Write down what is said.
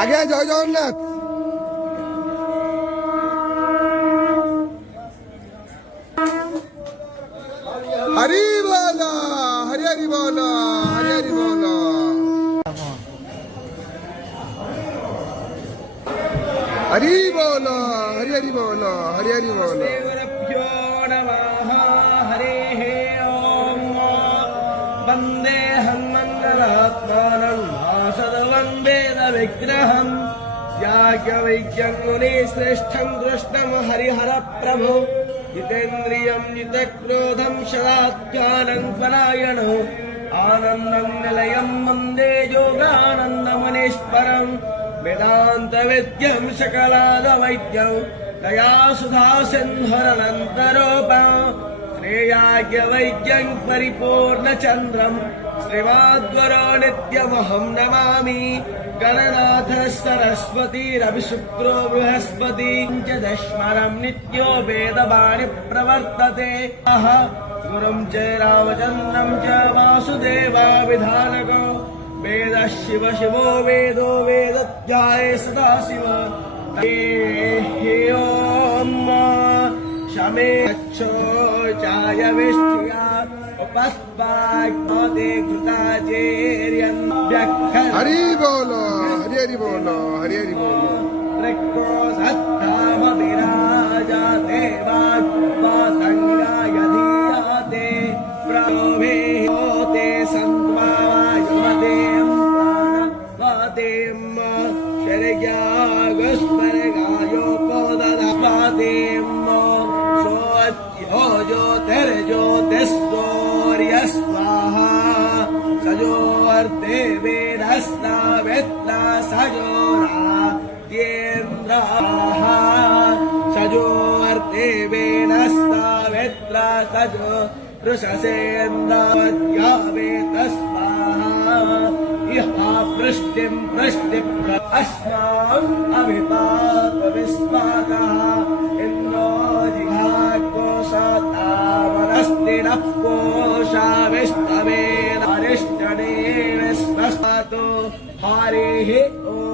আগে জয় জগন্নাথ। হরি বল, হরি হরি বল, হরি হরি বল। হরি বল, হরি হরি বল, হরি হরি বল। वंदे हन्मन्नरात्मानं भासदवं वेद विग्रहं याज्ञवल्क्यं मुनिश्रेष्ठं कृष्णं हरिहर प्रभो जितेन्द्रियं जितक्रोधं सदात्मानं परायणो आनन्दं निलयं वन्दे योगानन्दमुनीश्वरं वेदान्तविद्यं सकलादवैद्यं दयासुधा सिन्धुरनन्तरूपम् श्रेयाज्ञवल्क्यं परिपूर्णचन्द्रं श्रीमद्गुरो नित्यमहं नमामि। गणनाथ सरस्वतीरविशुक्रो बृहस्पति च दशमरं नित्यो वेदवाणी प्रवर्तते। गुरुं च रामचन्द्रं च वासुदेवाभिधानको वेदः शिव शिवो वेदो वेदोऽध्याये सदाशिव। ॐ शमे चाय विष्ठिया उपस्पाग्मते कृताचेर्यन् व्याख्यान। हरि बोलो, हरि हरि बोलो, हरि हरि बोलो। रक्तो सत्ताम विराजाते वातङ्गाय धीयाते प्रभे होते सन्त्वायुमते प्राणवातेम शर्यागस्मरगायो पोददापातेम ज्योतिर्ज्योतिस्सूर्य स्वाहा सजोर्ते वेदस्ता वेत्ता सजोराजेन्द्राः सजोर्ते वेदस्ता वेत्ता सजो ऋषसेन्द्रावत्या वेतस्वाहा इहा पृष्टिं अस्मान् अभिपातविस्वातः इन्द्रो जिघाकोशतावनस्ति नः कोशाविष्टवेन अरिष्टनेन स्वस्तातो हरिः ॐ।